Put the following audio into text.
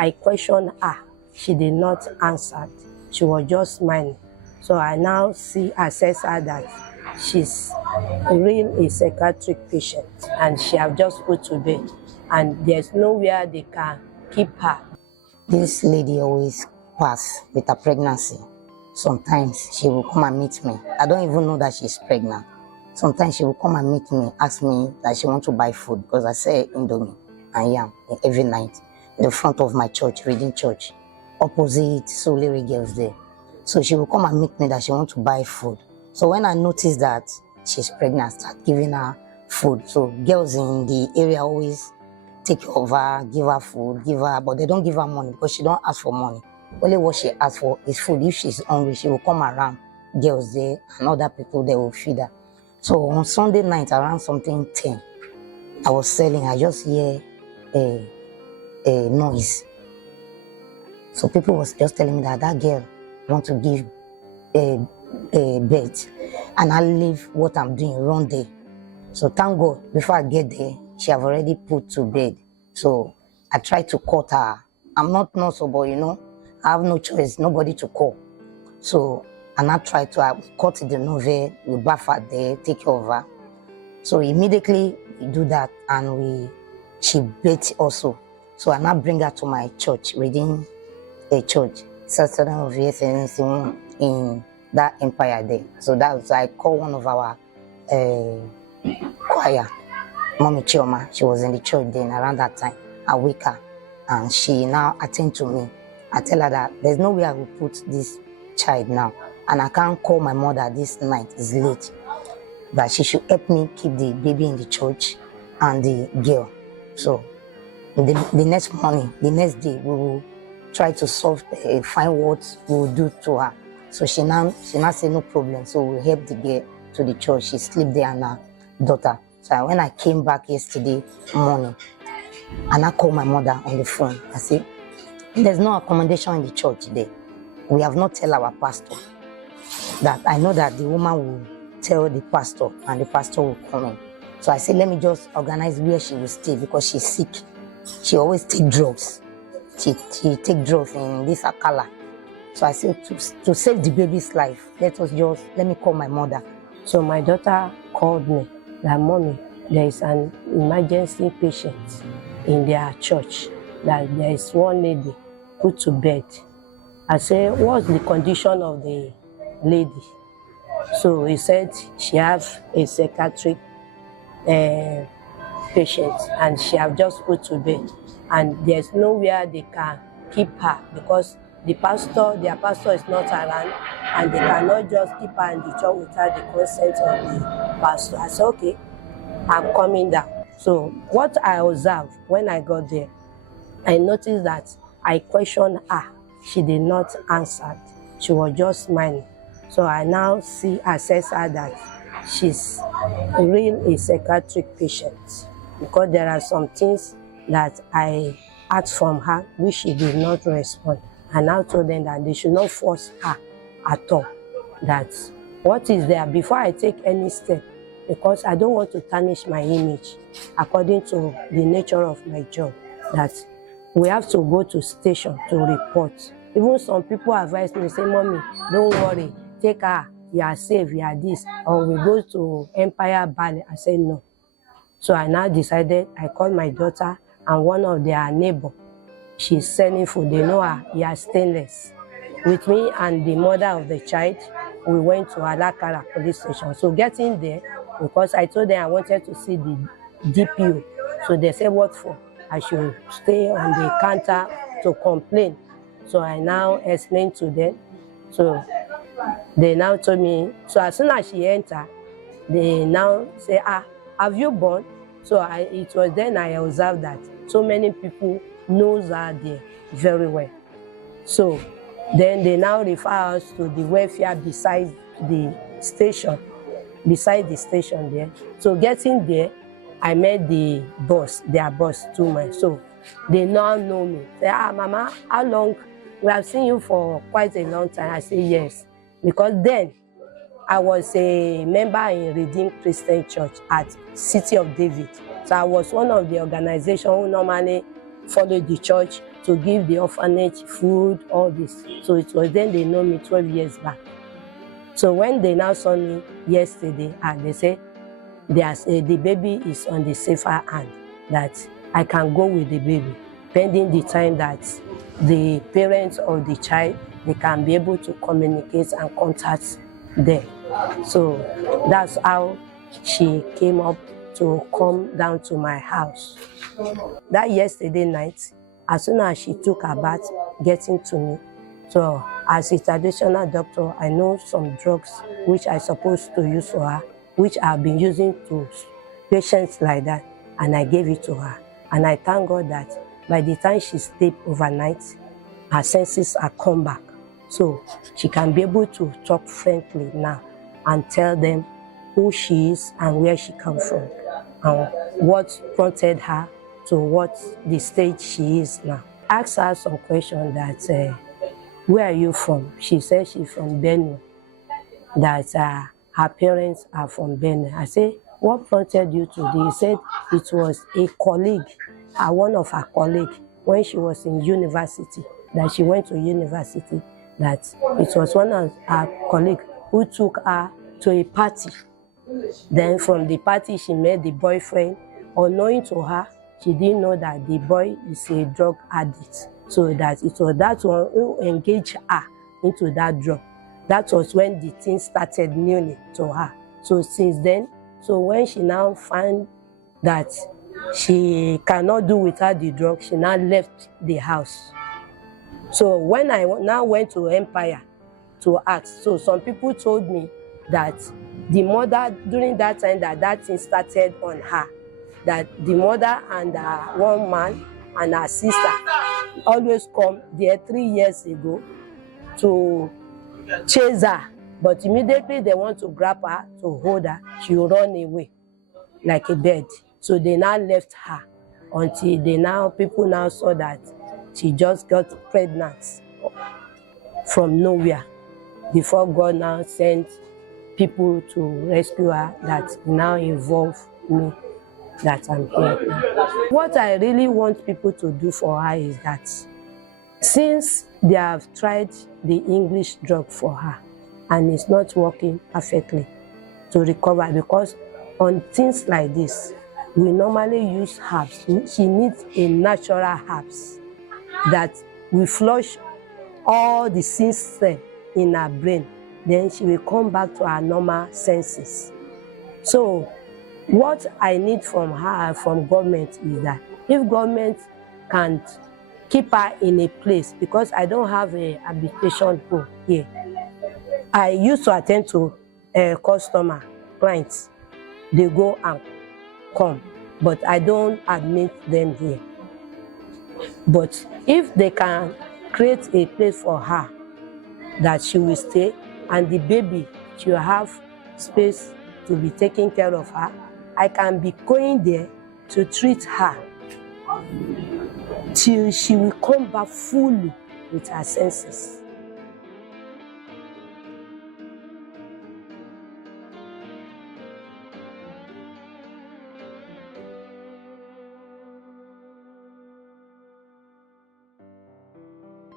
I questioned her. She did not answer. She was just smiling. So I now assess her that she's a psychiatric patient and she have just put to bed and there's nowhere they can keep her. This lady always pass with her pregnancy. Sometimes she will come and meet me. I don't even know that she's pregnant. Sometimes she will come and meet me, ask me that she wants to buy food because I say Indomie and yam every night in the front of my church, Reading Church, opposite Solary Girls there. So she will come and meet me that she wants to buy food. So when I notice that she's pregnant, I start giving her food. So girls in the area always take care of her, give her food, but they don't give her money because she don't ask for money. Only what she asks for is food. If she's hungry, she will come around girls there and other people, they will feed her. So on Sunday night around something 10, I was selling, I just hear a noise. So people was just telling me that girl want to give a bed, and I leave what I'm doing, run there. So thank God, before I get there, she have already put to bed. So I tried to cut her. I'm not nurse, but you know, I have no choice, nobody to call. So, and I tried to cut the novel, we bath her there, take care of her. So immediately we do that and she bathed also. So I now bring her to my church, Reading a church, Saturday of in that empire there. So that was, I call one of our choir, Mommy Chioma. She was in the church then around that time. I wake her and she now attend to me. I tell her that there's no way I will put this child now and I can't call my mother this night, it's late. That she should help me keep the baby in the church and the girl. So the next morning, the next day, we will try to find what we will do to her. So she now said no problem. So we help the girl to the church. She sleep there and her daughter. So when I came back yesterday morning, and I called my mother on the phone, I said, there's no accommodation in the church there. We have not tell our pastor. That I know that the woman will tell the pastor and the pastor will come in. So I said, let me just organize where she will stay because she's sick. She always take drugs. She take drugs in this Akala. So I said, to save the baby's life, let me call my mother. So my daughter called me, that mommy, there is an emergency patient in their church, that there is one lady put to bed. I said, what's the condition of the lady? So he said she has a psychiatric patient and she have just put to bed and there's nowhere they can keep her because their pastor is not around and they cannot just keep her in the church without the consent of the pastor. I said, okay, I'm coming down. So what I observed when I got there, I noticed that I questioned her. She did not answer. She was just smiling. So I now assess her that she's a psychiatric patient because there are some things that I asked from her which she did not respond. I now told them that they should not force her at all. That what is there before I take any step, because I don't want to tarnish my image according to the nature of my job, that we have to go to station to report. Even some people advise me, say, mommy, don't worry, take her, you are safe, you are this, or we go to Empire Valley. I said no. So I now decided, I called my daughter and one of their neighbors. She's selling food, they know her, he has stainless. With me and the mother of the child, we went to Alakara police station. So getting there, because I told them I wanted to see the DPO. So they said, what for? I should stay on the counter to complain. So I now explained to them. So they now told me, so as soon as she entered, they now say, have you born? So it was then I observed that so many people knows her there very well. So then they now refer us to the welfare beside the station there. So getting there, I met the boss, their boss, 2 months. So they now know me. Say, Mama, how long? We have seen you for quite a long time. I say, yes. Because then I was a member in Redeemed Christian Church at City of David. So I was one of the organizations who normally follow the church to give the orphanage food, all this. So it was then they know me 12 years back. So when they now saw me yesterday, and they say the baby is on the safer hand, that I can go with the baby, pending the time that the parents of the child, they can be able to communicate and contact them. So that's how she came up to come down to my house. That yesterday night, as soon as she took her bath, getting to me, so as a traditional doctor, I know some drugs which I supposed to use for her, which I've been using to patients like that, and I gave it to her. And I thank God that by the time she sleep overnight, her senses are come back. So she can be able to talk frankly now and tell them who she is and where she comes from, and what prompted her to what the stage she is now. Ask her some question that, where are you from? She said she's from Benue, that her parents are from Benue. I said, what prompted you to do? He said it was a colleague, one of her colleagues, when she was in university, that she went to university, that it was one of her colleagues who took her to a party. Then from the party, she met the boyfriend. Unknowing to her, she didn't know that the boy is a drug addict. So that it was that one who engaged her into that drug. That was when the thing started newly to her. So since then, so when she now found that she cannot do without the drug, she now left the house. So when I now went to Empire to ask, so some people told me that the mother, during that time that thing started on her, that the mother and one man and her sister always come there 3 years ago to chase her, but immediately they want to grab her to hold her, she will run away like a bird. So they now left her until people now saw that she just got pregnant from nowhere, before God now sent people to rescue her that now involve me, that I'm here now. What I really want people to do for her is that, since they have tried the English drug for her and it's not working perfectly, to recover, because on things like this, we normally use herbs. She needs a natural herbs that will flush all the system in her brain. Then she will come back to her normal senses. So what I need from her, from government, is that if government can't keep her in a place, because I don't have a habitation home here. I used to attend to customer, clients. They go and come, but I don't admit them here. But if they can create a place for her that she will stay, and the baby, she will have space to be taking care of her, I can be going there to treat her till she will come back fully with her senses.